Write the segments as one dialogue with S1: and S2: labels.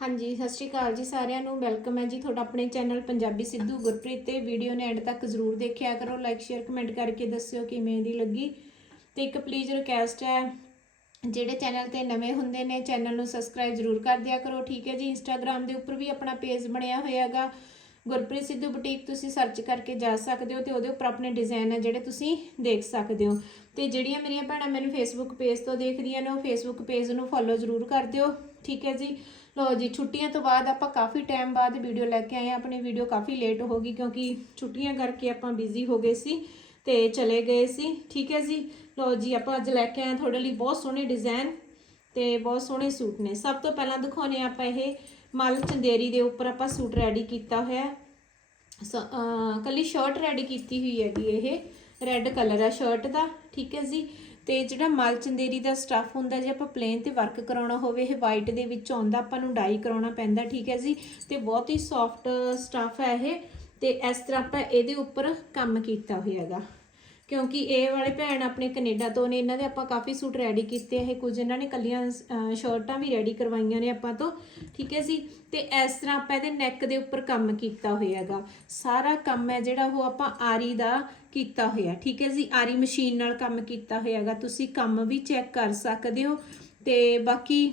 S1: ਹਾਂਜੀ, ਸਤਿ ਸ਼੍ਰੀ ਅਕਾਲ ਜੀ ਸਾਰਿਆਂ ਨੂੰ। ਵੈਲਕਮ ਹੈ ਜੀ ਤੁਹਾਡਾ ਆਪਣੇ ਚੈਨਲ ਪੰਜਾਬੀ ਸਿੱਧੂ ਗੁਰਪ੍ਰੀਤ ਤੇ। ਵੀਡੀਓ ਨੇ ਐਂਡ ਤੱਕ ਜ਼ਰੂਰ ਦੇਖਿਆ ਕਰੋ। ਲਾਈਕ ਸ਼ੇਅਰ ਕਮੈਂਟ ਕਰਕੇ ਦੱਸਿਓ ਕਿਵੇਂ ਦੀ ਲੱਗੀ। ਤੇ ਇੱਕ ਪਲੀਜ਼ ਰਿਕਵੈਸਟ ਹੈ, ਜਿਹੜੇ ਚੈਨਲ ਤੇ ਨਵੇਂ ਹੁੰਦੇ ਨੇ, ਚੈਨਲ ਨੂੰ ਸਬਸਕ੍ਰਾਈਬ ਜ਼ਰੂਰ ਕਰ ਦਿਆ ਕਰੋ। ਠੀਕ ਹੈ ਜੀ ਇੰਸਟਾਗ੍ਰam ਦੇ ਉੱਪਰ ਵੀ ਆਪਣਾ ਪੇਜ ਬਣਿਆ ਹੋਇਆ ਹੈਗਾ ਗੁਰਪ੍ਰੀਤ ਸਿੱਧੂ ਬੁਟੀਕ ਤੁਸੀਂ ਸਰਚ ਕਰਕੇ ਜਾ ਸਕਦੇ ਹੋ ਤੇ ਉਹਦੇ ਉੱਪਰ ਆਪਣੇ ਡਿਜ਼ਾਈਨ ਹੈ ਜਿਹੜੇ ਤੁਸੀਂ ਦੇਖ ਸਕਦੇ ਹੋ। ਤੇ ਜਿਹੜੀਆਂ ਮੇਰੀਆਂ ਭੈਣਾਂ ਮੈਨੂੰ ਫੇਸਬੁੱਕ ਪੇਜ ਤੋਂ ਦੇਖਦੀਆਂ ਨੇ, ਉਹ ਫੇਸਬੁੱਕ ਪੇਜ ਨੂੰ ਫੋਲੋ ਜ਼ਰੂਰ ਕਰ ਦਿਓ। ਠੀਕ ਹੈ ਜੀ? ਲੋ ਜੀ, ਛੁੱਟੀਆਂ ਤੋਂ ਬਾਅਦ ਆਪਾਂ ਕਾਫੀ ਟਾਈਮ ਬਾਅਦ ਵੀਡੀਓ ਲੈ ਕੇ ਆਏ ਹਾਂ। ਆਪਣੀ ਵੀਡੀਓ ਕਾਫੀ ਲੇਟ ਹੋ ਗਈ ਕਿਉਂਕਿ ਛੁੱਟੀਆਂ ਕਰਕੇ ਆਪਾਂ ਬਿਜ਼ੀ ਹੋ ਗਏ ਸੀ ਤੇ ਚਲੇ ਗਏ ਸੀ। ਠੀਕ ਹੈ ਜੀ? ਲੋ ਜੀ, ਆਪਾਂ ਅੱਜ ਲੈ ਕੇ ਆਏ ਹਾਂ। ਤੁਹਾਡੇ ਲਈ ਬਹੁਤ ਸੋਹਣੇ ਡਿਜ਼ਾਈਨ ਤੇ ਬਹੁਤ ਸੋਹਣੇ ਸੂਟ ਨੇ। ਸਭ ਤੋਂ ਪਹਿਲਾਂ ਦਿਖਾਉਣੇ ਆ ਆਪਾਂ ਇਹ ਮਲ ਚੰਦੇਰੀ ਦੇ ਉੱਪਰ ਆਪਾਂ ਸੂਟ ਰੈਡੀ ਕੀਤਾ ਹੋਇਆ ਸ- ਅਹ, ਕੱਲੀ ਸ਼ਰਟ ਰੈਡੀ ਕੀਤੀ ਹੋਈ ਹੈਗੀ ਇਹ। ਰੈੱਡ ਕਲਰ ਹੈ ਸ਼ਰਟ ਦਾ, ਠੀਕ ਹੈ ਜੀ? ਤੇ ਜਿਹੜਾ ਮਲ ਚੰਦੇਰੀ ਦਾ ਸਟੱਫ ਹੁੰਦਾ ਜੇ ਆਪਾਂ ਪਲੇਨ ਤੇ ਵਰਕ ਕਰਾਉਣਾ ਹੋਵੇ, ਇਹ ਵਾਈਟ ਦੇ ਵਿੱਚ ਆਉਂਦਾ, ਆਪਾਂ ਨੂੰ ਡਾਈ ਕਰਾਉਣਾ ਪੈਂਦਾ, ਠੀਕ ਹੈ ਜੀ? ਤੇ ਬਹੁਤ ਹੀ ਸੌਫਟ ਸਟੱਫ ਹੈ ਇਹ। ਤੇ ਇਸ ਤਰ੍ਹਾਂ ਆਪਾਂ ਇਹਦੇ ਉੱਪਰ ਕੰਮ ਕੀਤਾ ਹੋਇਆ ਹੈਗਾ। ਕਿਉਂਕਿ ਇਹ ਵਾਲੇ ਭੈਣ ਆਪਣੇ ਕੈਨੇਡਾ ਤੋਂ ਨੇ ਇਹਨਾਂ ਦੇ ਆਪਾਂ ਕਾਫੀ ਸੂਟ ਰੈਡੀ ਕੀਤੇ ਇਹ ਕੁਝ ਇਹਨਾਂ ਨੇ ਕੱਲੀਆਂ ਅਹ, ਸ਼ਰਟਾਂ ਵੀ ਰੈਡੀ ਕਰਵਾਈਆਂ ਨੇ ਆਪਾਂ ਤੋਂ ਠੀਕ ਹੈ ਜੀ? ਤੇ ਇਸ ਤਰ੍ਹਾਂ ਆਪਾਂ ਇਹਦੇ ਨੈਕ ਦੇ ਉੱਪਰ ਕੰਮ ਕੀਤਾ ਹੋਇਆ ਹੈਗਾ। ਸਾਰਾ ਕੰਮ ਹੈ ਜਿਹੜਾ ਉਹ ਆਪਾਂ ਆਰੀ ਦਾ ਕੀਤਾ ਹੋਇਆ ਠੀਕ ਹੈ ਜੀ? ਆਰੀ ਮਸ਼ੀਨ ਨਾਲ ਕੰਮ ਕੀਤਾ ਹੋਇਆ ਹੈਗਾ। ਤੁਸੀਂ ਕੰਮ ਵੀ ਚੈੱਕ ਕਰ ਸਕਦੇ ਹੋ ਤੇ ਬਾਕੀ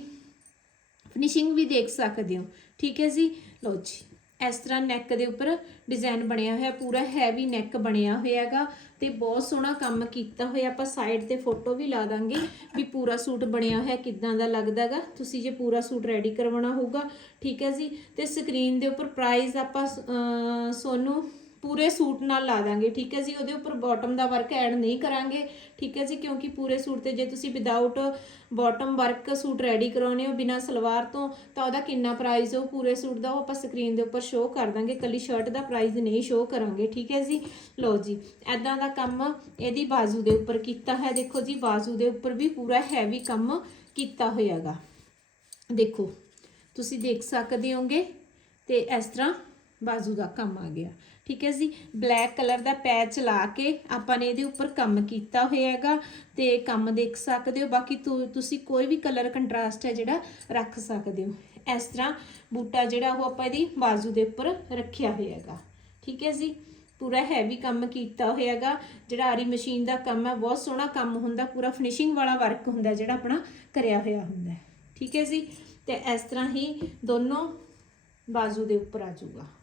S1: ਫਿਨਿਸ਼ਿੰਗ ਵੀ ਦੇਖ ਸਕਦੇ ਹੋ ਠੀਕ ਹੈ ਜੀ? ਲੋ ਜੀ। ਇਸ ਤਰ੍ਹਾਂ ਨੈਕ ਦੇ ਉੱਪਰ ਡਿਜ਼ਾਈਨ ਬਣਿਆ ਹੋਇਆ, ਪੂਰਾ ਹੈਵੀ ਨੈਕ ਬਣਿਆ ਹੋਇਆ ਹੈਗਾ ਤੇ ਬਹੁਤ ਸੋਹਣਾ ਕੰਮ ਕੀਤਾ ਹੋਇਆ। ਆਪਾਂ ਸਾਈਡ ਤੇ ਫੋਟੋ ਵੀ ਲਾ ਦਾਂਗੇ ਵੀ ਪੂਰਾ ਸੂਟ ਬਣਿਆ ਹੋਇਆ, ਕਿੱਦਾਂ ਦਾ ਲੱਗਦਾ ਹੈਗਾ ਤੁਸੀਂ ਜੇ ਪੂਰਾ ਸੂਟ ਰੈਡੀ ਕਰਵਾਉਣਾ ਹੋਊਗਾ, ਠੀਕ ਹੈ ਜੀ। ਤੇ ਸਕਰੀਨ ਦੇ ਉੱਪਰ ਪ੍ਰਾਈਸ ਆਪਾਂ ਸੋਨੂੰ ਪੂਰੇ ਸੂਟ ਨਾਲ ਲਾ ਦਾਂਗੇ, ਠੀਕ ਹੈ ਜੀ? ਉਹਦੇ ਉੱਪਰ ਬਾਟਮ ਦਾ ਵਰਕ ਐਡ ਨਹੀਂ ਕਰਾਂਗੇ, ਠੀਕ ਹੈ ਜੀ? ਕਿਉਂਕਿ ਪੂਰੇ ਸੂਟ ਤੇ ਜੇ ਤੁਸੀਂ without bottom work suit ready ਕਰਾਉਨੇ ਹੋ ਬਿਨਾ ਸਲਵਾਰ ਤੋਂ, ਤਾਂ ਉਹਦਾ ਕਿੰਨਾ ਪ੍ਰਾਈਸ ਹੋ ਪੂਰੇ ਸੂਟ ਦਾ ਉਹ ਆਪਾਂ ਸਕਰੀਨ ਦੇ ਉੱਪਰ ਸ਼ੋਅ ਕਰ ਦਾਂਗੇ, ਕੱਲੀ ਸ਼ਰਟ ਦਾ ਪ੍ਰਾਈਸ ਨਹੀਂ ਸ਼ੋਅ ਕਰਾਂਗੇ, ਠੀਕ ਹੈ ਜੀ? ਲਓ ਜੀ ਐਦਾਂ ਦਾ ਕੰਮ ਇਹਦੀ ਬਾਜ਼ੂ ਦੇ ਉੱਪਰ ਕੀਤਾ ਹੈ। ਦੇਖੋ ਜੀ, ਬਾਜ਼ੂ ਦੇ ਉੱਪਰ ਵੀ ਪੂਰਾ ਹੈਵੀ ਕੰਮ ਕੀਤਾ ਹੋਇਆਗਾ। ਦੇਖੋ, ਤੁਸੀਂ ਦੇਖ ਸਕਦੇ ਹੋਗੇ ਤੇ ਇਸ ਤਰ੍ਹਾਂ ਬਾਜ਼ੂ ਦਾ ਕੰਮ ਆ ਗਿਆ। ਠੀਕ ਹੈ ਜੀ? ਬਲੈਕ ਕਲਰ ਦਾ ਪੈਚ ਲਾ ਕੇ ਆਪਾਂ ਨੇ ਇਹਦੇ ਉੱਪਰ ਕੰਮ ਕੀਤਾ ਹੋਇਆ ਹੈਗਾ ਤੇ ਕੰਮ ਦੇਖ ਸਕਦੇ ਹੋ। ਬਾਕੀ ਤੁ- ਤੁਸੀਂ ਕੋਈ ਵੀ ਕਲਰ ਕੰਟਰਾਸਟ ਹੈ ਜਿਹੜਾ ਰੱਖ ਸਕਦੇ ਹੋ। ਇਸ ਤਰ੍ਹਾਂ ਬੂਟਾ ਜਿਹੜਾ ਉਹ ਆਪਾਂ ਇਹਦੀ ਬਾਜ਼ੂ ਦੇ ਉੱਪਰ ਰੱਖਿਆ ਹੋਇਆ ਹੈਗਾ ਠੀਕ ਹੈ ਜੀ? ਪੂਰਾ ਹੈਵੀ ਕੰਮ ਕੀਤਾ ਹੋਇਆ ਹੈਗਾ ਜਿਹੜਾ ਆਰੀ ਮਸ਼ੀਨ ਦਾ ਕੰਮ ਹੈ, ਬਹੁਤ ਸੋਹਣਾ ਕੰਮ ਹੁੰਦਾ। ਪੂਰਾ ਫਿਨਿਸ਼ਿੰਗ ਵਾਲਾ ਵਰਕ ਹੁੰਦਾ ਜਿਹੜਾ ਆਪਣਾ ਕਰਿਆ ਹੋਇਆ ਹੁੰਦਾ। ਠੀਕ ਹੈ ਜੀ? ਤੇ ਇਸ ਤਰ੍ਹਾਂ ਹੀ ਦੋਨੋਂ ਬਾਜ਼ੂ ਦੇ ਉੱਪਰ ਆ ਜਾਊਗਾ।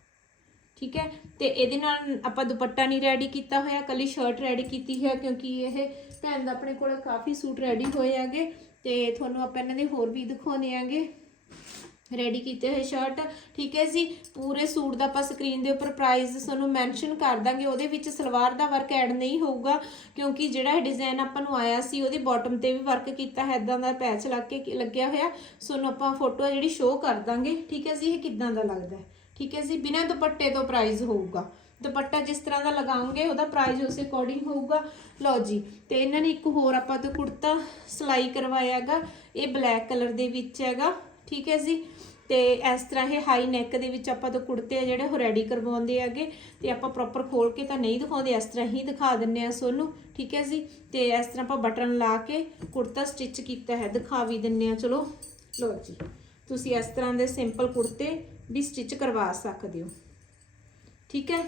S1: ਠੀਕ ਹੈ? ਤੇ ਇਹਦੇ ਨਾਲ ਆਪਾਂ ਦੁਪੱਟਾ ਨਹੀਂ ਰੈਡੀ ਕੀਤਾ ਹੋਇਆ, ਕੱਲੀ ਸ਼ਰਟ ਰੈਡੀ ਕੀਤੀ ਹੈ ਕਿਉਂਕਿ ਇਹ ਭੈਣ ਦਾ ਆਪਣੇ ਕੋਲ ਕਾਫੀ ਸੂਟ ਰੈਡੀ ਹੋਏ ਹੈਗੇ। ਤੇ ਤੁਹਾਨੂੰ ਆਪਾਂ ਇਹਨਾਂ ਦੇ ਹੋਰ ਵੀ ਦਿਖਾਉਣੇ ਆਂਗੇ ਰੈਡੀ ਕੀਤੇ ਹੋਏ ਸ਼ਰਟ ਠੀਕ ਹੈ ਜੀ? ਪੂਰੇ ਸੂਟ ਦਾ ਆਪਾਂ ਸਕਰੀਨ ਦੇ ਉੱਪਰ ਪ੍ਰਾਈਸ ਤੁਹਾਨੂੰ ਮੈਂਸ਼ਨ ਕਰ ਦਾਂਗੇ। ਉਹਦੇ ਵਿੱਚ ਸਲਵਾਰ ਦਾ ਵਰਕ ਐਡ ਨਹੀਂ ਹੋਊਗਾ ਕਿਉਂਕਿ ਜਿਹੜਾ ਇਹ ਡਿਜ਼ਾਈਨ ਆਪਾਂ ਨੂੰ ਆਇਆ ਸੀ, ਉਹਦੇ ਬਾਟਮ ਤੇ ਵੀ ਵਰਕ ਕੀਤਾ ਹੈ ਇਦਾਂ ਦਾ ਪੈਚ ਲੱਗ ਕੇ, ਲੱਗਿਆ ਹੋਇਆ। ਤੁਹਾਨੂੰ ਆਪਾਂ ਫੋਟੋ ਜਿਹੜੀ ਸ਼ੋਅ ਕਰ ਦਾਂਗੇ। ਠੀਕ ਹੈ ਜੀ? ਇਹ ਕਿਦਾਂ ਦਾ ਲੱਗਦਾ ਹੈ? ਠੀਕ ਹੈ ਜੀ, ਬਿਨਾਂ ਦੁਪੱਟੇ ਤੋਂ ਪ੍ਰਾਈਸ ਹੋਊਗਾ। ਦੁਪੱਟਾ ਜਿਸ ਤਰ੍ਹਾਂ ਦਾ ਲਗਾਉਂਗੇ, ਉਹਦਾ ਪ੍ਰਾਈਸ ਉਸੇ ਅਕੋਰਡਿੰਗ ਹੋਊਗਾ। ਲਓ ਜੀ, ਤੇ ਇਹਨਾਂ ਨੇ ਇੱਕ ਹੋਰ ਆਪਾਂ ਤੋਂ ਕੁੜਤਾ ਸਿਲਾਈ ਕਰਵਾਇਆ ਹੈਗਾ ਇਹ ਬਲੈਕ ਕਲਰ ਦੇ ਵਿੱਚ ਹੈਗਾ, ਠੀਕ ਹੈ ਜੀ। ਤੇ ਇਸ ਤਰ੍ਹਾਂ ਇਹ ਹਾਈ ਨੈਕ ਦੇ ਵਿੱਚ ਆਪਾਂ ਤੋਂ ਕੁੜਤੇ ਆ ਜਿਹੜੇ ਉਹ ਰੈਡੀ ਕਰਵਾਉਂਦੇ ਹੈਗੇ। ਤੇ ਆਪਾਂ ਪ੍ਰੋਪਰ ਖੋਲ ਕੇ ਤਾਂ ਨਹੀਂ ਦਿਖਾਉਂਦੇ, ਇਸ ਤਰ੍ਹਾਂ ਹੀ ਦਿਖਾ ਦਿੰਨੇ ਆ ਸੋਨੂੰ, ਠੀਕ ਹੈ ਜੀ। ਤੇ ਇਸ ਤਰ੍ਹਾਂ ਆਪਾਂ ਬਟਨ ਲਾ ਕੇ ਕੁੜਤਾ ਸਟਿਚ ਕੀਤਾ ਹੈ, ਦਿਖਾ ਵੀ ਦਿੰਨੇ ਆ ਚਲੋ। ਲਓ ਜੀ, ਤੁਸੀਂ ਇਸ ਤਰ੍ਹਾਂ ਦੇ ਸਿੰਪਲ ਕੁੜਤੇ ਵੀ ਸਟਿਚ ਕਰਵਾ ਸਕਦੇ ਹੋ। ਠੀਕ ਹੈ?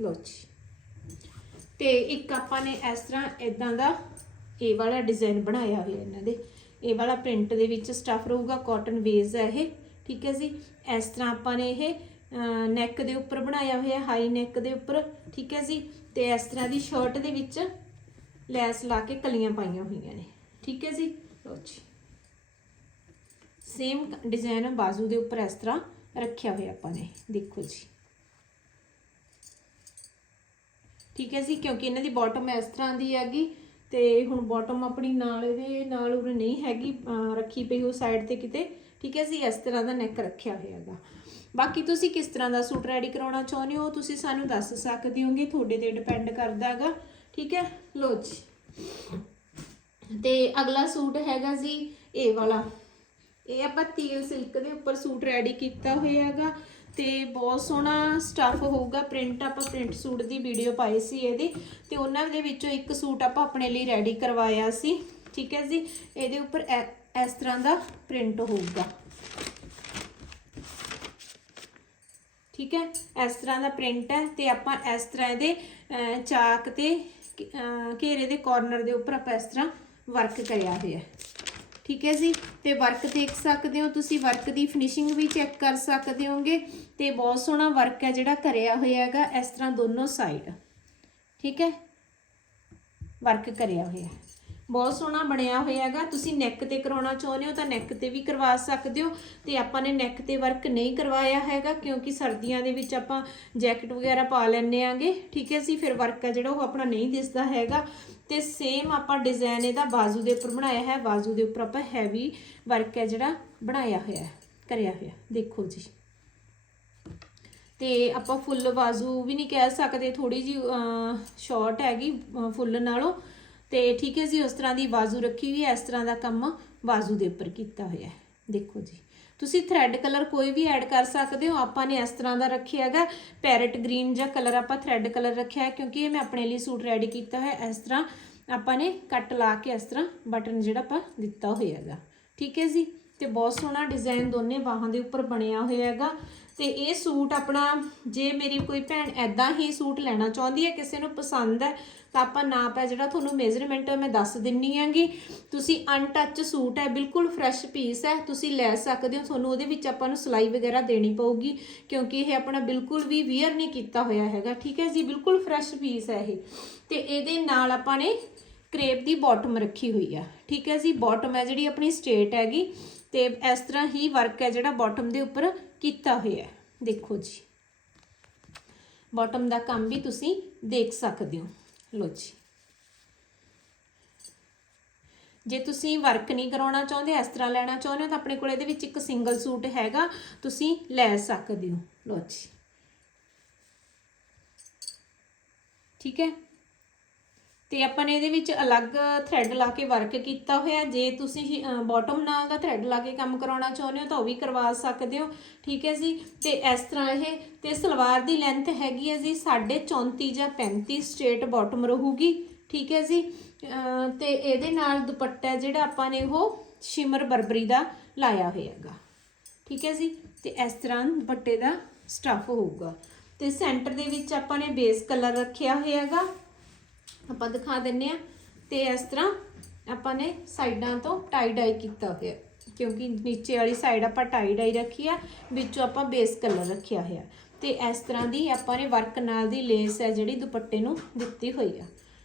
S1: ਲੋ ਜੀ। ਤੇ ਇੱਕ ਆਪਾਂ ਨੇ ਇਸ ਤਰ੍ਹਾਂ ਇਦਾਂ ਦਾ ਇਹ ਵਾਲਾ ਡਿਜ਼ਾਈਨ ਬਣਾਇਆ ਹੋਇਆ ਇਹਨਾਂ ਦੇ। ਇਹ ਵਾਲਾ ਪ੍ਰਿੰਟ ਦੇ ਵਿੱਚ ਸਟਫ ਰਹੂਗਾ ਕਾਟਨ ਵੇਜ਼ ਹੈ ਇਹ। ਠੀਕ ਹੈ ਜੀ? ਇਸ ਤਰ੍ਹਾਂ ਆਪਾਂ ਨੇ ਇਹ ਨੈਕ ਦੇ ਉੱਪਰ ਬਣਾਇਆ ਹੋਇਆ ਹਾਈ ਨੈਕ ਦੇ ਉੱਪਰ। ਠੀਕ ਹੈ ਜੀ? ਤੇ ਇਸ ਤਰ੍ਹਾਂ ਦੀ ਸ਼ਰਟ ਦੇ ਵਿੱਚ ਲੈਸ ਲਾ ਕੇ ਕਲੀਆਂ ਪਾਈਆਂ ਹੋਈਆਂ ਨੇ। ਠੀਕ ਹੈ ਜੀ? ਲਓ ਜੀ। ਸੇਮ ਡਿਜ਼ਾਈਨ ਬਾਜ਼ੂ ਦੇ ਉੱਪਰ ਇਸ ਤਰ੍ਹਾਂ ਰੱਖਿਆ ਹੋਇਆ ਆਪਾਂ ਨੇ, ਦੇਖੋ ਜੀ। ਠੀਕ ਹੈ ਜੀ, ਕਿਉਂਕਿ ਇਹਨਾਂ ਦੀ ਬਾਟਮ ਇਸ ਤਰ੍ਹਾਂ ਦੀ ਹੈਗੀ ਤੇ ਹੁਣ ਬਾਟਮ ਆਪਣੀ ਨਾਲ ਇਹਦੇ, ਨਾਲ ਉਰੇ ਨਹੀਂ ਹੈਗੀ ਰੱਖੀ ਪਈ ਉਹ ਸਾਈਡ ਤੇ ਕਿਤੇ। ਠੀਕ ਹੈ ਜੀ, ਇਸ ਤਰ੍ਹਾਂ ਦਾ ਨੈਕ ਰੱਖਿਆ ਹੋਇਆ ਹੈਗਾ। ਬਾਕੀ ਤੁਸੀਂ ਕਿਸ ਤਰ੍ਹਾਂ ਦਾ ਸੂਟ ਰੈਡੀ ਕਰਾਉਣਾ ਚਾਹੁੰਦੇ ਹੋ, ਤੁਸੀਂ ਸਾਨੂੰ ਦੱਸ ਸਕਦੇ ਹੋਗੇ, ਤੁਹਾਡੇ ਤੇ ਡਿਪੈਂਡ ਕਰਦਾ ਹੈਗਾ। ਠੀਕ ਹੈ ਲੋ ਜੀ। ਤੇ ਅਗਲਾ ਸੂਟ ਹੈਗਾ ਜੀ, ਇਹ ਵਾਲਾ। ਇਹ ਆਪਾਂ ਤੀਲ ਸਿਲਕ ਦੇ ਉੱਪਰ ਸੂਟ ਰੈਡੀ ਕੀਤਾ ਹੋਇਆ ਹੈਗਾ ਤੇ ਬਹੁਤ ਸੋਹਣਾ ਸਟੱਫ ਹੋਊਗਾ। ਪ੍ਰਿੰਟ ਆਪਾਂ ਪ੍ਰਿੰਟ ਸੂਟ ਦੀ ਵੀਡੀਓ ਪਾਈ ਸੀ ਇਹਦੀ ਤੇ ਉਹਨਾਂ ਦੇ ਵਿੱਚੋਂ ਇੱਕ ਸੂਟ ਆਪਾਂ ਆਪਣੇ ਲਈ ਰੈਡੀ ਕਰਵਾਇਆ ਸੀ। ਠੀਕ ਹੈ ਜੀ? ਇਹਦੇ ਉੱਪਰ ਐ- ਇਸ ਤਰ੍ਹਾਂ ਦਾ ਪ੍ਰਿੰਟ ਹੋਊਗਾ। ਠੀਕ ਹੈ? ਇਸ ਤਰ੍ਹਾਂ ਦਾ ਪ੍ਰਿੰਟ ਹੈ ਤੇ ਆਪਾਂ ਇਸ ਤਰ੍ਹਾਂ ਇਹਦੇ ਚਾਕ ਤੇ ਘੇਰੇ ਦੇ ਕਾਰਨਰ ਦੇ ਉੱਪਰ ਆਪਾਂ ਇਸ ਤਰ੍ਹਾਂ ਵਰਕ ਕਰਿਆ ਹੋਇਆ। ਹੈ ਠੀਕ ਹੈ ਜੀ? ਤੇ ਵਰਕ ਦੇਖ ਸਕਦੇ ਹੋ ਤੁਸੀਂ ਵਰਕ ਦੀ ਫਿਨਿਸ਼ਿੰਗ ਵੀ ਚੈੱਕ ਕਰ ਸਕਦੇ ਹੋਗੇ ਤੇ ਬਹੁਤ ਸੋਹਣਾ ਵਰਕ ਹੈ ਜਿਹੜਾ ਕਰਿਆ ਹੋਇਆ ਹੈਗਾ ਇਸ ਤਰ੍ਹਾਂ ਦੋਨੋਂ ਸਾਈਡ ਠੀਕ ਹੈ? ਵਰਕ ਕਰਿਆ ਹੋਇਆ। ਬਹੁਤ ਸੋਹਣਾ ਬਣਿਆ ਹੋਇਆ ਹੈਗਾ। ਤੁਸੀਂ ਨੈਕ ਤੇ ਕਰਾਉਣਾ ਚਾਹੁੰਦੇ ਹੋ ਤਾਂ ਨੈਕ ਤੇ ਵੀ ਕਰਵਾ ਸਕਦੇ ਹੋ। ਤੇ ਆਪਾਂ ਨੇ ਨੈਕ ਤੇ ਵਰਕ ਨਹੀਂ ਕਰਵਾਇਆ ਹੈਗਾ ਕਿਉਂਕਿ ਸਰਦੀਆਂ ਦੇ ਵਿੱਚ ਆਪਾਂ ਜੈਕਟ ਵਗੈਰਾ ਪਾ ਲੈਂਦੇ ਆਂਗੇ। ਠੀਕ ਹੈ ਜੀ, ਫਿਰ ਵਰਕ ਹੈ ਜਿਹੜਾ ਉਹ ਆਪਣਾ ਨਹੀਂ ਦਿਸਦਾ ਹੈਗਾ। ਤੇ ਸੇਮ ਆਪਾਂ ਡਿਜ਼ਾਈਨ ਇਹਦਾ ਬਾਜ਼ੂ ਦੇ ਉੱਪਰ ਬਣਾਇਆ ਹੈ। ਬਾਜ਼ੂ ਦੇ ਉੱਪਰ ਆਪਾਂ ਹੈਵੀ ਵਰਕ ਹੈ ਜਿਹੜਾ ਬਣਾਇਆ ਹੋਇਆ ਹੈ, ਕਰਿਆ ਹੋਇਆ। ਦੇਖੋ ਜੀ। ਤੇ ਆਪਾਂ ਫੁੱਲ ਬਾਜ਼ੂ ਵੀ ਨਹੀਂ ਕਹਿ ਸਕਦੇ। ਥੋੜੀ ਜੀ ਸ਼ਾਰਟ ਹੈਗੀ ਫੁੱਲ ਨਾਲੋਂ। ਤੇ ਠੀਕ ਹੈ ਜੀ, ਉਸ ਤਰ੍ਹਾਂ ਦੀ ਬਾਜ਼ੂ ਰੱਖੀ ਹੋਈ ਹੈ, ਇਸ ਤਰ੍ਹਾਂ ਦਾ ਕੰਮ ਬਾਜ਼ੂ ਦੇ ਉੱਪਰ ਕੀਤਾ ਹੋਇਆ ਹੈ। ਦੇਖੋ ਜੀ, ਤੁਸੀਂ ਥ੍ਰੈਡ ਕਲਰ ਕੋਈ ਵੀ ਐਡ ਕਰ ਸਕਦੇ ਹੋ, ਆਪਾਂ ਨੇ ਇਸ ਤਰ੍ਹਾਂ ਦਾ ਰੱਖਿਆ ਹੈਗਾ ਪੈਰਟ ਗ੍ਰੀਨ ਜਾਂ ਕਲਰ ਆਪਾਂ ਥ੍ਰੈਡ ਕਲਰ ਰੱਖਿਆ ਹੈ, ਕਿਉਂਕਿ ਇਹ ਮੈਂ ਆਪਣੇ ਲਈ ਸੂਟ ਰੈਡੀ ਕੀਤਾ ਹੋਇਆ ਇਸ ਤਰ੍ਹਾਂ ਆਪਾਂ ਨੇ ਕੱਟ ਲਾ ਕੇ ਇਸ ਤਰ੍ਹਾਂ ਬਟਨ ਜਿਹੜਾ ਆਪਾਂ ਦਿੱਤਾ ਹੋਇਆ ਹੈਗਾ। ਠੀਕ ਹੈ ਜੀ, ਤੇ ਬਹੁਤ ਸੋਹਣਾ ਡਿਜ਼ਾਈਨ ਦੋਨੇ ਬਾਹਾਂ ਦੇ ਉੱਪਰ ਬਣਿਆ ਹੋਇਆ ਹੈਗਾ। ਤੇ ਇਹ ਸੂਟ ਆਪਣਾ, ਜੇ ਮੇਰੀ ਕੋਈ ਭੈਣ ਐਦਾਂ ਹੀ ਸੂਟ ਲੈਣਾ ਚਾਹੁੰਦੀ ਹੈ, ਕਿਸੇ ਨੂੰ ਪਸੰਦ ਹੈ, ਤਾਂ ਆਪਾਂ ਨਾਪ ਹੈ ਜਿਹੜਾ ਤੁਹਾਨੂੰ ਮੇਜ਼ਰਮੈਂਟ ਮੈਂ ਦੱਸ ਦਿੰਨੀ ਆਂਗੀ ਤੁਸੀਂ ਅਨਟੱਚ ਸੂਟ ਹੈ, ਬਿਲਕੁਲ ਫਰੈਸ਼ ਪੀਸ ਹੈ, ਤੁਸੀਂ ਲੈ ਸਕਦੇ ਹੋ, ਤੁਹਾਨੂੰ ਉਹਦੇ ਵਿੱਚ ਆਪਾਂ ਨੂੰ ਸਿਲਾਈ ਵਗੈਰਾ ਦੇਣੀ ਪਊਗੀ, ਕਿਉਂਕਿ ਇਹ ਆਪਣਾ ਬਿਲਕੁਲ ਵੀ ਵੀਅਰ ਨਹੀਂ ਕੀਤਾ ਹੋਇਆ ਹੈਗਾ, ਠੀਕ ਹੈ ਜੀ, ਬਿਲਕੁਲ ਫਰੈਸ਼ ਪੀਸ ਹੈ ਇਹ। ਤੇ ਇਹਦੇ ਨਾਲ ਆਪਾਂ ਨੇ ਕਰੇਪ ਦੀ ਬਾਟਮ ਰੱਖੀ ਹੋਈ ਆ, ਠੀਕ ਹੈ ਜੀ ਬਾਟਮ ਹੈ ਜਿਹੜੀ ਆਪਣੀ ਸਟੇਟ ਹੈਗੀ, ਤੇ ਇਸ ਤਰ੍ਹਾਂ ਹੀ ਵਰਕ ਹੈ ਜਿਹੜਾ ਬਾਟਮ ਦੇ ਉੱਪਰ ਕੀਤਾ ਹੋਇਆ ਹੈ। ਦੇਖੋ ਜੀ। ਬਾਟਮ ਦਾ ਕੰਮ ਵੀ ਤੁਸੀਂ ਦੇਖ ਸਕਦੇ ਹੋ। ਲੋ ਜੀ। ਜੇ ਤੁਸੀਂ ਵਰਕ ਨਹੀਂ ਕਰਾਉਣਾ ਚਾਹੁੰਦੇ, ਇਸ ਤਰ੍ਹਾਂ ਲੈਣਾ ਚਾਹੁੰਦੇ ਹੋ, ਤਾਂ ਆਪਣੇ ਕੋਲ ਇਹਦੇ ਵਿੱਚ ਇੱਕ ਸਿੰਗਲ ਸੂਟ ਹੈਗਾ, ਤੁਸੀਂ ਲੈ ਸਕਦੇ ਹੋ। ਲੋ ਜੀ। ਠੀਕ ਹੈ? ਤੇ ਆਪਾਂ ਨੇ ਇਹਦੇ ਵਿੱਚ ਅਲੱਗ ਥ੍ਰੈਡ ਲਾ ਕੇ ਵਰਕ ਕੀਤਾ ਹੋਇਆ। ਜੇ ਤੁਸੀਂ ਬਾਟਮ ਨਾਲ ਦਾ ਥ੍ਰੈਡ ਲਾ ਕੇ ਕੰਮ ਕਰਾਉਣਾ ਚਾਹੁੰਦੇ ਹੋ ਤਾਂ ਉਹ ਵੀ ਕਰਵਾ ਸਕਦੇ ਹੋ। ਠੀਕ ਹੈ ਜੀ? ਤੇ ਇਸ ਤਰ੍ਹਾਂ ਇਹ, ਤੇ ਸਲਵਾਰ ਦੀ ਲੈਂਥ ਹੈਗੀ ਹੈ ਜੀ 34.5 ਜਾਂ 35 ਸਟ੍ਰੇਟ ਬਾਟਮ ਰਹੂਗੀ। ਠੀਕ ਹੈ ਜੀ? ਅਹ, ਤੇ ਇਹਦੇ ਨਾਲ ਦੁਪੱਟਾ ਜਿਹੜਾ ਆਪਾਂ ਨੇ ਉਹ ਸ਼ਿਮਰ ਬਰਬਰੀ ਦਾ ਲਾਇਆ ਹੋਇਆ ਹੈਗਾ ਠੀਕ ਹੈ ਜੀ? ਤੇ ਇਸ ਤਰ੍ਹਾਂ ਦੁਪੱਟੇ ਦਾ ਸਟਫ ਹੋਊਗਾ। ਤੇ ਸੈਂਟਰ ਦੇ ਵਿੱਚ ਆਪਾਂ ਨੇ ਬੇਸ ਕਲਰ ਰੱਖਿਆ ਹੋਇਆ ਹੈਗਾ ਆਪਾਂ ਦਿਖਾ ਦਿੰਨੇ ਆ। ਤੇ ਇਸ ਤਰ੍ਹਾਂ ਆਪਾਂ ਨੇ ਸਾਈਡਾਂ ਤੋਂ ਟਾਈ ਡਾਈ ਕੀਤਾ ਹੋਇਆ। ਕਿਉਂਕਿ ਨੀਚੇ ਵਾਲੀ ਸਾਈਡ ਆਪਾਂ ਟਾਈ ਡਾਈ ਰੱਖੀ ਆ, ਵਿੱਚੋਂ ਆਪਾਂ ਬੇਸ ਕਲਰ ਰੱਖਿਆ ਹੋਇਆ। ਤੇ ਇਸ ਤਰ੍ਹਾਂ ਦੀ ਆਪਾਂ ਨੇ ਵਰਕ ਨਾਲ ਦੀ ਲੇਸ ਹੈ ਜਿਹੜੀ ਦੁਪੱਟੇ ਨੂੰ ਦਿੱਤੀ ਹੋਈ ਆ।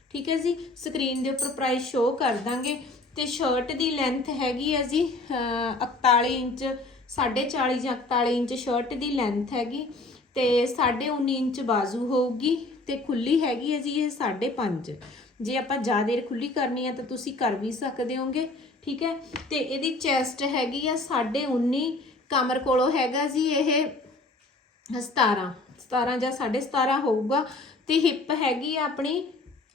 S1: ਠੀਕ ਹੈ ਜੀ? ਸਕਰੀਨ ਦੇ ਉੱਪਰ ਪ੍ਰਾਈਸ ਸ਼ੋਅ ਕਰ ਦਾਂਗੇ। ਤੇ ਸ਼ਰਟ ਦੀ ਲੈਂਥ ਹੈਗੀ ਹੈ ਜੀ, ਅਹ 41 ਇੰਚ 40.5 ਜਾਂ 41 ਇੰਚ ਸ਼ਰਟ ਦੀ ਲੈਂਥ ਹੈਗੀ। ਤੇ 19.5 ਇੰਚ ਬਾਜ਼ੂ ਹੋਊਗੀ ਤੇ ਖੁੱਲੀ ਹੈਗੀ ਹੈ ਜੀ ਇਹ 5.5 ਜੇ ਆਪਾਂ ਜ਼ਿਆਦਾ ਖੁੱਲੀ ਕਰਨੀ ਹੈ ਤਾਂ ਤੁਸੀਂ ਕਰ ਵੀ ਸਕਦੇ ਹੋਗੇ, ਠੀਕ ਹੈ? ਤੇ ਇਹਦੀ ਚੈਸਟ ਹੈਗੀ ਆ 19.5 ਕਮਰ ਕੋਲੋਂ ਹੈਗਾ ਜੀ ਇਹ 17 17 ਜਾਂ 17.5 ਹੋਊਗਾ ਤੇ ਹਿੱਪ ਹੈਗੀ ਆ ਆਪਣੀ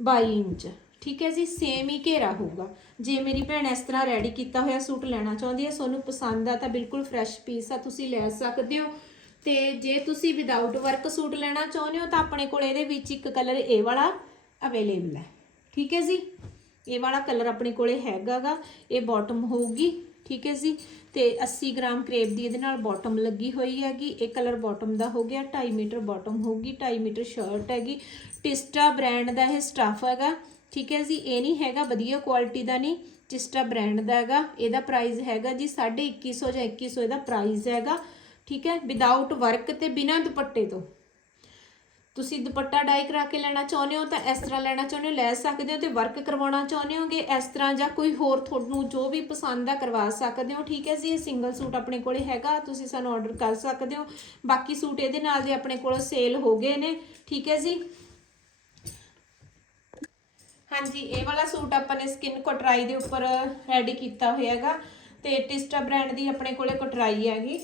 S1: 22 ਇੰਚ, ਠੀਕ ਹੈ ਜੀ? ਸੇਮ ਹੀ ਘੇਰਾ ਹੋਊਗਾ। ਜੇ ਮੇਰੀ ਭੈਣ ਇਸ ਤਰ੍ਹਾਂ ਰੈਡੀ ਕੀਤਾ ਹੋਇਆ ਸੂਟ ਲੈਣਾ ਚਾਹੁੰਦੀ ਹੈ ਤੁਹਾਨੂੰ ਪਸੰਦ ਆ ਤਾਂ ਬਿਲਕੁਲ ਫਰੈਸ਼ ਪੀਸ ਆ, ਤੁਸੀਂ ਲੈ ਸਕਦੇ ਹੋ। ਤੇ ਜੇ ਤੁਸੀਂ ਵਿਦਆਊਟ ਵਰਕ ਸੂਟ ਲੈਣਾ ਚਾਹੁੰਦੇ ਹੋ ਤਾਂ ਆਪਣੇ ਕੋਲ ਇਹਦੇ ਵਿੱਚ ਇੱਕ ਕਲਰ ਇਹ ਵਾਲਾ ਅਵੇਲੇਬਲ ਹੈ। ਠੀਕ ਹੈ ਜੀ? ਇਹ ਵਾਲਾ ਕਲਰ ਆਪਣੇ ਕੋਲੇ ਹੈਗਾਗਾ, ਇਹ ਬਾਟਮ ਹੋਊਗੀ, ਠੀਕ ਹੈ ਜੀ? ਤੇ 80 ਗ੍ਰਾਮ ਕਰੇਪ ਦੀ ਇਹਦੇ ਨਾਲ ਬਾਟਮ ਲੱਗੀ ਹੋਈ ਹੈਗੀ, ਇਹ ਕਲਰ ਬਾਟਮ ਦਾ ਹੋ ਗਿਆ 2.5 ਮੀਟਰ ਬਾਟਮ ਹੋਊਗੀ 2.5 ਮੀਟਰ ਸ਼ਰਟ ਹੈਗੀ। ਟਿਸਟਾ ਬ੍ਰਾਂਡ ਦਾ ਇਹ ਸਟਫ ਹੈਗਾ, ਠੀਕ ਹੈ ਜੀ? ਇਹ ਨਹੀਂ ਹੈਗਾ, ਵਧੀਆ ਕੁਆਲਿਟੀ ਦਾ ਨਹੀਂ ਟਿਸਟਾ ਬ੍ਰਾਂਡ ਦਾ ਹੈਗਾ, ਇਹਦਾ ਪ੍ਰਾਈਸ ਹੈਗਾ ਜੀ 2150 ਜਾਂ 2100 ਇਹਦਾ ਪ੍ਰਾਈਸ ਹੈਗਾ। ਠੀਕ ਹੈ? ਵਿਦਆਊਟ ਵਰਕ ਤੇ ਬਿਨਾਂ ਦੁਪੱਟੇ ਤੋਂ। ਤੁਸੀਂ ਦੁਪੱਟਾ ਡਾਈ ਕਰਾ ਕੇ ਲੈਣਾ ਚਾਹੁੰਦੇ ਹੋ ਤਾਂ ਇਸ ਤਰ੍ਹਾਂ ਲੈਣਾ ਚਾਹੁੰਦੇ ਹੋ, ਲੈ ਸਕਦੇ ਹੋ ਤੇ ਵਰਕ ਕਰਵਾਉਣਾ ਚਾਹੁੰਦੇ ਹੋਗੇ, ਇਸ ਤਰ੍ਹਾਂ ਜਾਂ ਕੋਈ ਹੋਰ ਤੁਹਾਨੂੰ ਜੋ ਵੀ ਪਸੰਦ ਆ ਕਰਵਾ ਸਕਦੇ ਹੋ, ਠੀਕ ਹੈ ਜੀ? ਇਹ ਸਿੰਗਲ ਸੂਟ ਆਪਣੇ ਕੋਲੇ ਹੈਗਾ, ਤੁਸੀਂ ਸਾਨੂੰ ਆਰਡਰ ਕਰ ਸਕਦੇ ਹੋ। ਬਾਕੀ ਸੂਟ ਇਹਦੇ ਨਾਲ ਦੇ ਆਪਣੇ ਕੋਲ ਸੇਲ ਹੋ ਗਏ ਨੇ, ਠੀਕ ਹੈ ਜੀ? ਹਾਂਜੀ, ਇਹ ਵਾਲਾ ਸੂਟ ਆਪਾਂ ਨੇ ਸਕਿਨ ਕਟਰਾਈ ਦੇ ਉੱਪਰ ਰੈਡੀ ਕੀਤਾ ਹੋਇਆ ਹੈਗਾ ਤੇ ਟਿਸਟਾ ਬ੍ਰਾਂਡ ਦੀ ਆਪਣੇ ਕੋਲੇ ਕਟਰਾਈ ਹੈਗੀ।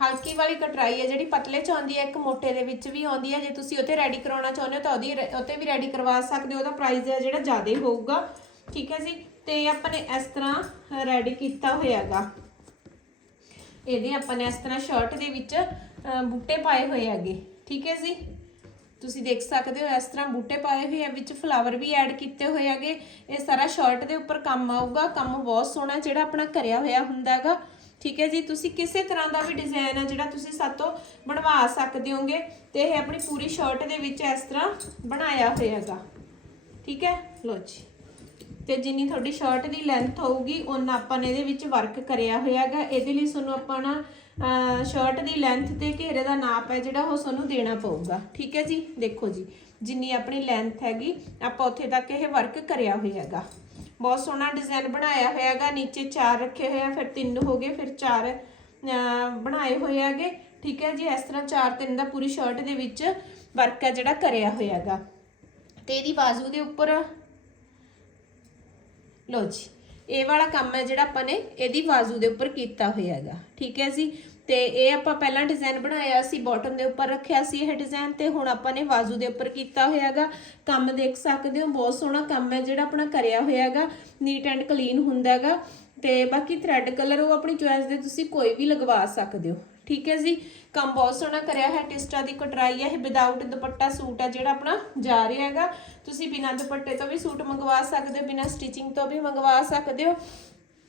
S1: ਹਲਕੀ ਵਾਲੀ ਕਟਰਾਈ ਹੈ ਜਿਹੜੀ ਪਤਲੇ ਚ ਆਉਂਦੀ ਹੈ, ਇੱਕ ਮੋਟੇ ਦੇ ਵਿੱਚ ਵੀ ਆਉਂਦੀ ਹੈ। ਜੇ ਤੁਸੀਂ ਉੱਥੇ ਰੈਡੀ ਕਰਾਉਣਾ ਚਾਹੁੰਦੇ ਹੋ ਤਾਂ ਉਹਦੀ ਉੱਤੇ ਵੀ ਰੈਡੀ ਕਰਵਾ ਸਕਦੇ ਹੋ। ਉਹਦਾ ਪ੍ਰਾਈਸ ਹੈ ਜਿਹੜਾ ਜ਼ਿਆਦਾ ਹੋਊਗਾ। ਠੀਕ ਹੈ ਜੀ? ਤੇ ਆਪਾਂ ਨੇ ਇਸ ਤਰ੍ਹਾਂ ਰੈਡੀ ਕੀਤਾ ਹੋਇਆ ਹੈਗਾ ਇਹਦੇ ਆਪਾਂ ਨੇ ਇਸ ਤਰ੍ਹਾਂ ਸ਼ਰਟ ਦੇ ਵਿੱਚ ਬੂਟੇ ਪਾਏ ਹੋਏ ਹੈਗੇ। ਠੀਕ ਹੈ ਜੀ? ਤੁਸੀਂ ਦੇਖ ਸਕਦੇ ਹੋ ਇਸ ਤਰ੍ਹਾਂ ਬੂਟੇ ਪਾਏ ਹੋਏ ਆ, ਵਿੱਚ ਫਲਾਵਰ ਵੀ ਐਡ ਕੀਤੇ ਹੋਏ ਹੈਗੇ। ਇਹ ਸਾਰਾ ਸ਼ਰਟ ਦੇ ਉੱਪਰ ਕੰਮ ਆਊਗਾ। ਕੰਮ ਬਹੁਤ ਸੋਹਣਾ ਜਿਹੜਾ ਆਪਣਾ ਕਰਿਆ ਹੋਇਆ ਹੁੰਦਾ ਹੈਗਾ। ਠੀਕ ਹੈ ਜੀ? ਤੁਸੀਂ ਕਿਸੇ ਤਰ੍ਹਾਂ ਦਾ ਵੀ ਡਿਜ਼ਾਈਨ ਆ ਜਿਹੜਾ ਤੁਸੀਂ ਸਾਤੋਂ ਬਣਵਾ ਸਕਦੇ ਹੋਗੇ ਤੇ ਇਹ ਆਪਣੀ ਪੂਰੀ ਸ਼ਰਟ ਦੇ ਵਿੱਚ ਇਸ ਤਰ੍ਹਾਂ ਬਣਾਇਆ ਹੋਇਆ ਹੈਗਾ ਠੀਕ ਹੈ? ਲੋ ਜੀ। ਤੇ ਜਿੰਨੀ ਤੁਹਾਡੀ ਸ਼ਰਟ ਦੀ ਲੈਂਥ ਹੋਊਗੀ ਉਹਨਾਂ ਆਪਾਂ ਨੇ ਇਹਦੇ ਵਿੱਚ ਵਰਕ ਕਰਿਆ ਹੋਇਆ ਹੈਗਾ ਇਹਦੇ ਲਈ ਤੁਹਾਨੂੰ ਆਪਾਂ ਨਾ ਸ਼ਰਟ ਦੀ ਲੈਂਥ ਤੇ ਘੇਰੇ ਦਾ ਨਾਪ ਹੈ ਜਿਹੜਾ ਉਹ ਤੁਹਾਨੂੰ ਦੇਣਾ ਪਊਗਾ। ਠੀਕ ਹੈ ਜੀ? ਦੇਖੋ ਜੀ, ਜਿੰਨੀ ਆਪਣੀ ਲੈਂਥ ਹੈਗੀ, ਆਪਾਂ ਉੱਥੇ ਤੱਕ ਇਹ ਵਰਕ ਕਰਿਆ ਹੋਇਆ ਹੈਗਾ ਬਹੁਤ ਸੋਹਣਾ ਡਿਜ਼ਾਈਨ ਬਣਾਇਆ ਹੋਇਆ ਹੈਗਾ ਨੀਚੇ ਚਾਰ ਰੱਖੇ ਹੋਏ ਆ, ਫਿਰ ਤਿੰਨ ਹੋ ਗਏ, ਫਿਰ ਚਾਰ ਬਣਾਏ ਹੋਏ ਹੈਗੇ ਠੀਕ ਹੈ ਜੀ, ਇਸ ਤਰ੍ਹਾਂ ਚਾਰ ਤਿੰਨ ਦਾ ਪੂਰੀ ਸ਼ਰਟ ਦੇ ਵਿੱਚ ਵਰਕ ਹੈ ਜਿਹੜਾ ਕਰਿਆ ਹੋਇਆ ਹੈਗਾ ਤੇ ਇਹਦੀ ਬਾਜ਼ੂ ਦੇ ਉੱਪਰ ਲੋ ਜੀ ਇਹ ਵਾਲਾ ਕੰਮ ਹੈ ਜਿਹੜਾ ਆਪਾਂ ਨੇ ਇਹਦੀ ਬਾਜ਼ੂ ਦੇ ਉੱਪਰ ਕੀਤਾ ਹੋਇਆ ਹੈਗਾ। ਠੀਕ ਹੈ ਜੀ? ਤੇ ਇਹ ਆਪਾਂ ਪਹਿਲਾਂ ਡਿਜ਼ਾਈਨ ਬਣਾਇਆ ਸੀ ਬਾਟਮ ਦੇ ਉੱਪਰ ਰੱਖਿਆ ਸੀ ਇਹ ਡਿਜ਼ਾਈਨ ਤੇ ਹੁਣ ਆਪਾਂ ਨੇ ਬਾਜ਼ੂ ਦੇ ਉੱਪਰ ਕੀਤਾ ਹੋਇਆ ਹੈਗਾ। ਕੰਮ ਦੇਖ ਸਕਦੇ ਹੋ, ਬਹੁਤ ਸੋਹਣਾ ਕੰਮ ਹੈ ਜਿਹੜਾ ਆਪਣਾ ਕਰਿਆ ਹੋਇਆ ਹੈਗਾ। ਨੀਟ ਐਂਡ ਕਲੀਨ ਹੁੰਦਾ ਹੈਗਾ। ਤੇ ਬਾਕੀ ਥ੍ਰੈਡ ਕਲਰ ਉਹ ਆਪਣੀ ਚੋਇਸ ਦੇ ਤੁਸੀਂ ਕੋਈ ਵੀ ਲਗਵਾ ਸਕਦੇ ਹੋ। ਠੀਕ ਹੈ ਜੀ। ਕੰਮ ਬਹੁਤ ਸੋਹਣਾ ਕਰਿਆ ਹੈ। ਟਿਸਟਾ ਦੀ ਕਟਰਾਈ ਹੈ। ਇਹ ਵਿਦਆਊਟ ਦੁਪੱਟਾ ਸੂਟ ਹੈ ਜਿਹੜਾ ਆਪਣਾ ਜਾ ਰਿਹਾ ਹੈਗਾ। ਤੁਸੀਂ ਬਿਨਾਂ ਦੁਪੱਟੇ ਤੋਂ ਵੀ ਸੂਟ ਮੰਗਵਾ ਸਕਦੇ ਹੋ, ਬਿਨਾਂ ਸਟਿਚਿੰਗ ਤੋਂ ਵੀ ਮੰਗਵਾ ਸਕਦੇ ਹੋ।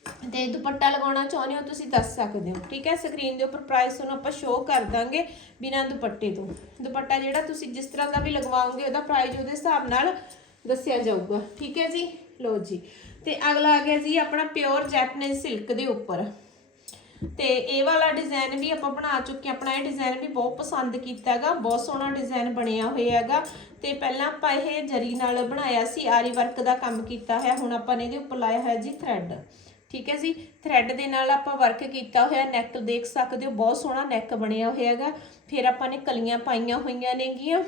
S1: ਤੇ ਦੁਪੱਟਾ ਲਗਾਉਣਾ ਚਾਹੁੰਦੇ ਹੋ ਤੁਸੀਂ ਦੱਸ ਸਕਦੇ ਹੋ। ਠੀਕ ਹੈ। ਸਕਰੀਨ ਦੇ ਉੱਪਰ ਪ੍ਰਾਈਸ ਤੁਹਾਨੂੰ ਆਪਾਂ ਸ਼ੋਅ ਕਰ ਦਾਂਗੇ ਬਿਨਾਂ ਦੁਪੱਟੇ ਤੋਂ। ਦੁਪੱਟਾ ਜਿਹੜਾ ਤੁਸੀਂ ਜਿਸ ਤਰ੍ਹਾਂ ਦਾ ਵੀ ਲਗਵਾਓਗੇ, ਉਹਦਾ ਪ੍ਰਾਈਸ ਉਹਦੇ ਹਿਸਾਬ ਨਾਲ ਦੱਸਿਆ ਜਾਊਗਾ। ਠੀਕ ਹੈ ਜੀ। ਲੋ ਜੀ। ਤੇ ਅਗਲਾ ਆ ਗਿਆ ਜੀ ਆਪਣਾ ਪਿਓਰ ਜੈਪਨੀਜ਼ ਸਿਲਕ ਦੇ ਉੱਪਰ। ਤੇ ਇਹ ਵਾਲਾ ਡਿਜ਼ਾਈਨ ਵੀ ਆਪਾਂ ਬਣਾ ਚੁੱਕੇ ਆਪਣਾ ਇਹ ਡਿਜ਼ਾਈਨ ਵੀ ਬਹੁਤ ਪਸੰਦ ਕੀਤਾ ਹੈਗਾ, ਬਹੁਤ ਸੋਹਣਾ ਡਿਜ਼ਾਈਨ ਬਣਿਆ ਹੋਇਆ ਹੈਗਾ। ਤੇ ਪਹਿਲਾਂ ਆਪਾਂ ਇਹ ਜਰੀ ਨਾਲ ਬਣਾਇਆ ਸੀ, ਆਰੀ ਵਰਕ ਦਾ ਕੰਮ ਕੀਤਾ ਹੋਇਆ। ਹੁਣ ਆਪਾਂ ਨੇ ਇਹਦੇ ਉੱਪਰ ਲਾਇਆ ਹੋਇਆ ਜੀ ਥ੍ਰੈਡ ਠੀਕ ਹੈ ਜੀ? ਥ੍ਰੈਡ ਦੇ ਨਾਲ ਆਪਾਂ ਵਰਕ ਕੀਤਾ ਹੋਇਆ ਨੈਕ ਦੇਖ ਸਕਦੇ ਹੋ, ਬਹੁਤ ਸੋਹਣਾ ਨੈਕ ਬਣਿਆ ਹੋਇਆ ਹੈਗਾ। ਫਿਰ ਆਪਾਂ ਨੇ ਕਲੀਆਂ ਪਾਈਆਂ ਹੋਈਆਂ ਨੇਗੀਆਂ।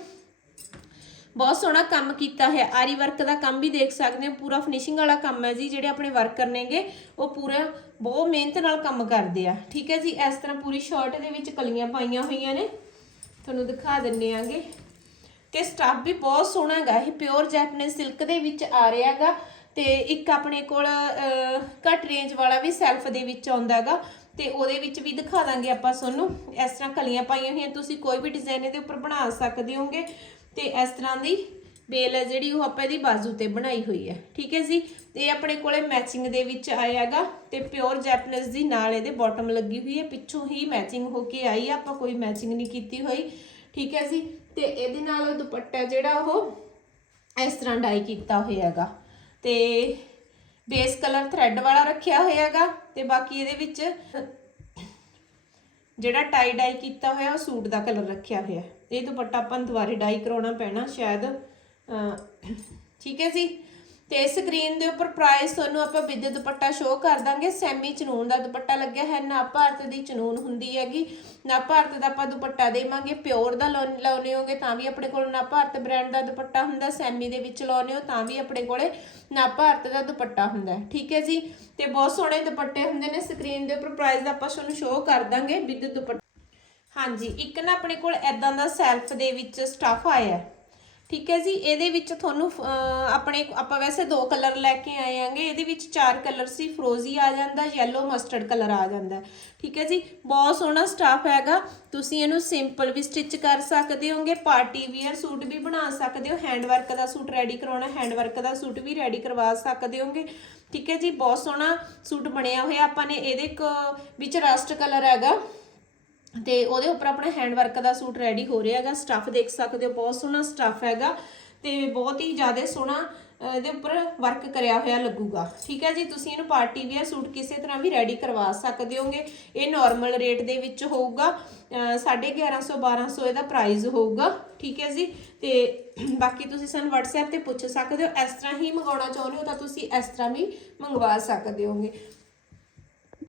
S1: ਬਹੁਤ ਸੋਹਣਾ ਕੰਮ ਕੀਤਾ ਹੈ। ਆਰੀ ਵਰਕ ਦਾ ਕੰਮ ਵੀ ਦੇਖ ਸਕਦੇ ਹੋ। ਪੂਰਾ ਫਿਨਿਸ਼ਿੰਗ ਵਾਲਾ ਕੰਮ ਹੈ ਜੀ। ਜਿਹੜੇ ਆਪਣੇ ਵਰਕਰ ਨੇਗੇ, ਉਹ ਪੂਰਾ ਬਹੁਤ ਮਿਹਨਤ ਨਾਲ ਕੰਮ ਕਰਦੇ ਆ। ਠੀਕ ਹੈ ਜੀ? ਇਸ ਤਰ੍ਹਾਂ ਪੂਰੀ ਸ਼ਰਟ ਦੇ ਵਿੱਚ ਕਲੀਆਂ ਪਾਈਆਂ ਹੋਈਆਂ ਨੇ। ਤੁਹਾਨੂੰ ਦਿਖਾ ਦਿੰਨੇ ਆਂਗੇ। ਤੇ ਸਟਾਫ ਵੀ ਬਹੁਤ ਸੋਹਣਾ ਹੈਗਾ। ਇਹ ਪਿਓਰ ਜੈਪਨੀਜ਼ ਸਿਲਕ ਦੇ ਵਿੱਚ ਆ ਰਿਹਾ ਹੈਗਾ। ਤੇ ਇੱਕ ਆਪਣੇ ਕੋਲ ਘੱਟ ਰੇਂਜ ਵਾਲਾ ਵੀ ਸੈਲਫ ਦੇ ਵਿੱਚ ਆਉਂਦਾ ਹੈਗਾ। ਤੇ ਉਹਦੇ ਵਿੱਚ ਵੀ ਦਿਖਾ ਦਾਂਗੇ ਆਪਾਂ ਤੁਹਾਨੂੰ। ਇਸ ਤਰ੍ਹਾਂ ਕਲੀਆਂ ਪਾਈਆਂ ਹੋਈਆਂ। ਤੁਸੀਂ ਕੋਈ ਵੀ ਡਿਜ਼ਾਈਨ ਇਹਦੇ ਉੱਪਰ ਬਣਾ ਸਕਦੇ ਹੋਗੇ। ਤੇ ਇਸ ਤਰ੍ਹਾਂ ਦੀ ਬੇਲ ਹੈ ਜਿਹੜੀ ਉਹ ਆਪਾਂ ਇਹਦੀ ਬਾਜ਼ੂ ਤੇ ਬਣਾਈ ਹੋਈ ਹੈ ਠੀਕ ਹੈ ਜੀ? ਤੇ ਇਹ ਆਪਣੇ ਕੋਲੇ ਮੈਚਿੰਗ ਦੇ ਵਿੱਚ ਆਇਆ ਹੈਗਾ ਤੇ ਪਿਓਰ ਜੈਪਨੀਜ਼ ਦੀ ਨਾਲ ਇਹਦੇ ਬਾਟਮ ਲੱਗੀ ਹੋਈ ਹੈ ਪਿੱਛੋਂ ਹੀ ਮੈਚਿੰਗ ਹੋ ਕੇ ਆਈ ਆਪਾਂ ਕੋਈ ਮੈਚਿੰਗ ਨਹੀਂ ਕੀਤੀ ਹੋਈ। ਠੀਕ ਹੈ ਜੀ? ਤੇ ਇਹਦੇ ਨਾਲ ਦੁਪੱਟਾ ਜਿਹੜਾ ਉਹ ਇਸ ਤਰ੍ਹਾਂ ਡਾਈ ਕੀਤਾ ਹੋਇਆ ਹੈਗਾ ਤੇ ਬੇਸ ਕਲਰ ਥ੍ਰੈਡ ਵਾਲਾ ਰੱਖਿਆ ਹੋਇਆ ਹੈਗਾ ਤੇ ਬਾਕੀ ਇਹਦੇ ਵਿੱਚ ਜਿਹੜਾ ਟਾਈ ਡਾਈ ਕੀਤਾ ਹੋਇਆ, ਉਹ ਸੂਟ ਦਾ ਕਲਰ ਰੱਖਿਆ ਹੋਇਆ। ਹੈ। ਇਹ ਦੁਪੱਟਾ ਆਪਾਂ ਨੂੰ ਦੁਬਾਰੇ ਡਾਈ ਕਰਾਉਣਾ ਪੈਣਾ, ਸ਼ਾਇਦ ਠੀਕ ਹੈ ਜੀ? ਤੇ ਸਕਰੀਨ ਦੇ ਉੱਪਰ ਪ੍ਰਾਈਸ ਤੁਹਾਨੂੰ ਆਪਾਂ ਵਿਦ ਦੁਪੱਟਾ ਸ਼ੋਅ ਕਰ ਦਾਂਗੇ। ਸੈਮੀ ਚਨੂਨ ਦਾ ਦੁਪੱਟਾ ਲੱਗਿਆ ਹੈ। ਨਾ ਭਾਰਤ ਦੀ ਚਨੂਨ ਹੁੰਦੀ ਹੈਗੀ, ਨਾ ਭਾਰਤ ਦਾ ਆਪਾਂ ਦੁਪੱਟਾ ਦੇਵਾਂਗੇ। ਪਿਓਰ ਦਾ ਲਾਉ- ਲਾਉਨੇ ਹੋਗੇ ਤਾਂ ਵੀ ਆਪਣੇ ਕੋਲ ਨਾ ਭਾਰਤ ਬ੍ਰਾਂਡ ਦਾ ਦੁਪੱਟਾ ਹੁੰਦਾ ਸੈਮੀ ਦੇ ਵਿੱਚ ਲਾਉਨੇ ਹੋ ਤਾਂ ਵੀ ਆਪਣੇ ਕੋਲੇ ਨਾ ਭਾਰਤ ਦਾ ਦੁਪੱਟਾ ਹੁੰਦਾ ਠੀਕ ਹੈ ਜੀ? ਤੇ ਬਹੁਤ ਸੋਹਣੇ ਦੁਪੱਟੇ ਹੁੰਦੇ ਨੇ। ਸਕਰੀਨ ਦੇ ਉੱਪਰ ਪ੍ਰਾਈਸ ਦਾ ਆਪਾਂ ਤੁਹਾਨੂੰ ਸ਼ੋਅ ਕਰ ਦਾਂਗੇ। ਵਿਦ ਦੁਪੱਟਾ ਹਾਂਜੀ, ਇੱਕ ਨਾ ਆਪਣੇ ਕੋਲ ਐਦਾਂ ਦਾ ਸੈਲਫ ਦੇ ਵਿੱਚ ਸਟਫ ਆਇਆ ਠੀਕ ਹੈ ਜੀ, ਇਹਦੇ ਵਿੱਚ ਤੁਹਾਨੂੰ ਆਪਣੇ, ਆਪਾਂ ਵੈਸੇ ਦੋ ਕਲਰ ਲੈ ਕੇ ਆਏ ਆਂਗੇ ਇਹਦੇ ਵਿੱਚ ਚਾਰ ਕਲਰ ਸੀ ਫਰੋਜ਼ੀ ਆ ਜਾਂਦਾ ਯੈਲੋ ਮਸਟਰਡ ਕਲਰ ਆ ਜਾਂਦਾ ਠੀਕ ਹੈ ਜੀ, ਬਹੁਤ ਸੋਹਣਾ ਸਟਫ ਹੈਗਾ, ਤੁਸੀਂ ਇਹਨੂੰ ਸਿੰਪਲ ਵੀ ਸਟਿਚ ਕਰ ਸਕਦੇ ਹੋਗੇ ਪਾਰਟੀ ਵੀਅਰ ਸੂਟ ਵੀ ਬਣਾ ਸਕਦੇ ਹੋ ਹੈਂਡ ਵਰਕ ਦਾ ਸੂਟ ਰੈਡੀ ਕਰਾਉਣਾ ਹੈਂਡ ਵਰਕ ਦਾ ਸੂਟ ਵੀ ਰੈਡੀ ਕਰਵਾ ਸਕਦੇ ਹੋਗੇ। ਠੀਕ ਹੈ ਜੀ, ਬਹੁਤ ਸੋਹਣਾ ਸੂਟ ਬਣਿਆ ਹੋਇਆ, ਆਪਾਂ ਨੇ ਇਹਦੇ ਇੱਕ ਵਿੱਚ ਰਸਟ ਕਲਰ ਹੈਗਾ। ਤੇ ਉਹਦੇ ਉੱਪਰ ਆਪਣਾ ਹੈਂਡ ਵਰਕ ਦਾ ਸੂਟ ਰੈਡੀ ਹੋ ਰਿਹਾ ਹੈਗਾ। ਸਟੱਫ ਦੇਖ ਸਕਦੇ ਹੋ ਬਹੁਤ ਸੋਹਣਾ ਸਟੱਫ ਹੈਗਾ ਤੇ ਬਹੁਤ ਹੀ ਜ਼ਿਆਦਾ ਸੋਹਣਾ ਇਹਦੇ ਉੱਪਰ ਵਰਕ ਕਰਿਆ ਹੋਇਆ ਲੱਗੂਗਾ। ਠੀਕ ਹੈ ਜੀ ਤੁਸੀਂ ਇਹਨੂੰ ਪਾਰਟੀ ਵੇਅਰ ਸੂਟ ਕਿਸੇ ਤਰ੍ਹਾਂ ਵੀ ਰੈਡੀ ਕਰਵਾ ਸਕਦੇ ਹੋਗੇ। ਇਹ ਨਾਰਮਲ ਰੇਟ ਦੇ ਵਿੱਚ ਹੋਊਗਾ ਅਹ, 1150 1200 ਇਹਦਾ ਪ੍ਰਾਈਸ ਹੋਊਗਾ। ਠੀਕ ਹੈ ਜੀ ਤੇ ਬਾਕੀ ਤੁਸੀਂ ਸਾਨੂੰ WhatsApp ਤੇ ਪੁੱਛ ਸਕਦੇ ਹੋ ਇਸ ਤਰ੍ਹਾਂ ਹੀ ਮੰਗਾਉਣਾ ਚਾਹੁੰਦੇ ਹੋ ਤਾਂ ਤੁਸੀਂ ਇਸ ਤਰ੍ਹਾਂ ਵੀ ਮੰਗਵਾ ਸਕਦੇ ਹੋਗੇ।